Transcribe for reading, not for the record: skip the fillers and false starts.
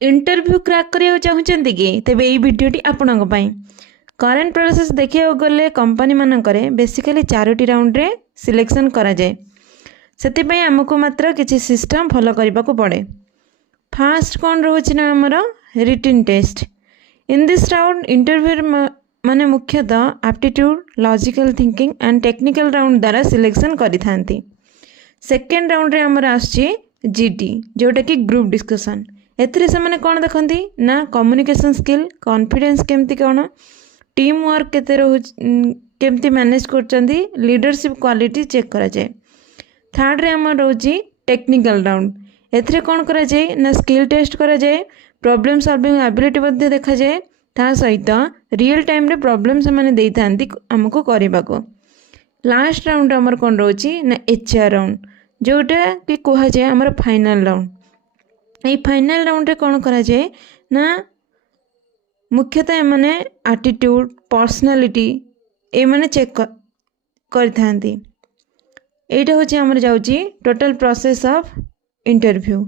Interview crack करिया चाहूचंती कि तेबे एई वीडियोटी आपणक पई। करेंट प्रोसेस देखिया गले कंपनी मानकरे बेसिकली 4टी राउंड रे सिलेक्शन करा जाए। सेतिपई हमको मात्र किछि सिस्टम फॉलो करबा को पड़े। फास्ट कौन रोच ना हमर written test. In this round interview माने मुख्यतः aptitude, logical thinking and technical round द्वारा सिलेक्शन करि थांती। सेकेंड राउंड रे हमर आछि जीटी जोटा कि ग्रुप डिस्कशन। एथिरे से माने कोन देखंती ना कम्युनिकेशन स्किल, कॉन्फिडेंस केमती कोन, टीम वर्क केते रहू केमती मैनेज करचंदी, लीडरशिप क्वालिटी चेक करा जाए। थर्ड रे हमर रहउची टेक्निकल राउंड। एथिरे कोन करा जाए ना स्किल टेस्ट करा जाए, प्रॉब्लम सॉल्विंग एबिलिटी मध्ये देखा जाए, ता सहित रियल टाइम रे प्रॉब्लम से माने देई थांती हमको करबा को। लास्ट राउंड हमर कोन रहउची ना एचआर राउंड जोटा कि कहा जाए हमर फाइनल राउंड। ये फाइनल राउंड रे कौन करा जाए ना मुख्यतः माने एटीट्यूड, पर्सनालिटी ए माने चेक कर थांती। एटा होची हमर जाउची टोटल प्रोसेस ऑफ इंटरव्यू।